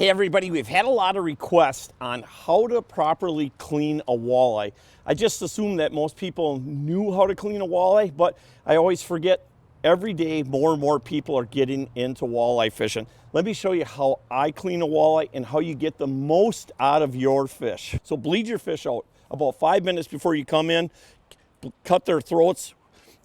Hey everybody, we've had a lot of requests on how to properly clean a walleye. I just assumed that most people knew how to clean a walleye, but I always forget every day more and more people are getting into walleye fishing. Let me show you how I clean a walleye and how you get the most out of your fish. So bleed your fish out about 5 minutes before you come in, cut their throats,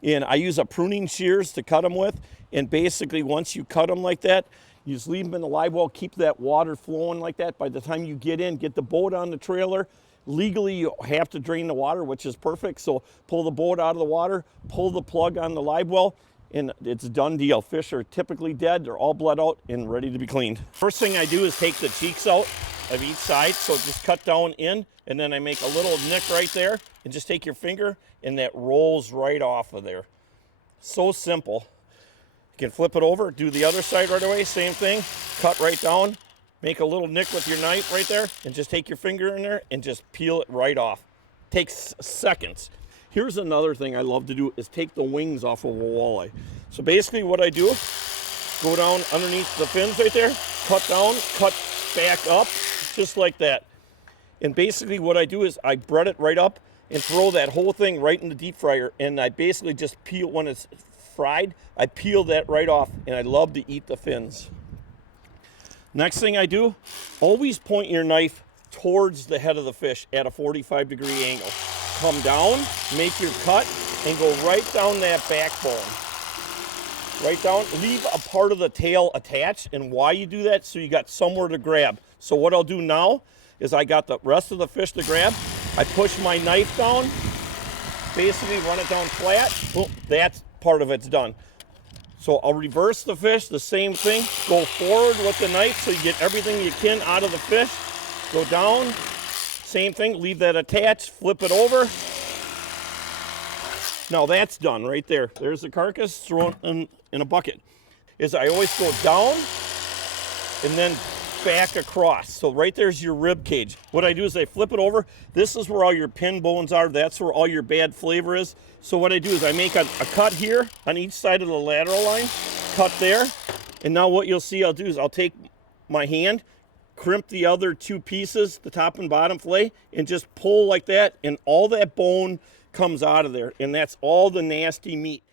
and I use a pruning shears to cut them with. And basically once you cut them like that, you just leave them in the live well, keep that water flowing like that. By the time you get in, get the boat on the trailer. Legally, you have to drain the water, which is perfect. So pull the boat out of the water, pull the plug on the live well, and it's a done deal. Fish are typically dead. They're all bled out and ready to be cleaned. First thing I do is take the cheeks out of each side. So just cut down in, and then I make a little nick right there, and just take your finger, and that rolls right off of there. So simple. You can flip it over, do the other side right away, same thing, cut right down, make a little nick with your knife right there, and just take your finger in there and just peel it right off. Takes seconds. Here's another thing I love to do is take the wings off of a walleye. So basically what I do, go down underneath the fins right there, cut down, cut back up, just like that. And basically what I do is I bread it right up and throw that whole thing right in the deep fryer, and I basically just peel when it's fried, I peel that right off, and I love to eat the fins. Next thing I do, always point your knife towards the head of the fish at a 45-degree angle. Come down, make your cut, and go right down that backbone. Right down, leave a part of the tail attached, and why you do that, so you got somewhere to grab. So what I'll do now is I got the rest of the fish to grab, I push my knife down, basically run it down flat, boom, that's part of it's done. So I'll reverse the fish, the same thing, go forward with the knife so you get everything you can out of the fish, go down, same thing, leave that attached, flip it over. Now that's done right there. There's the carcass, throw it in a bucket. I always go down and then back across. So right there's your rib cage. What I do is I flip it over. This is where all your pin bones are. That's where all your bad flavor is. So what I do is I make a cut here on each side of the lateral line, cut there. And now what you'll see I'll do is I'll take my hand, crimp the other two pieces, the top and bottom fillet, and just pull like that, and all that bone comes out of there. And that's all the nasty meat.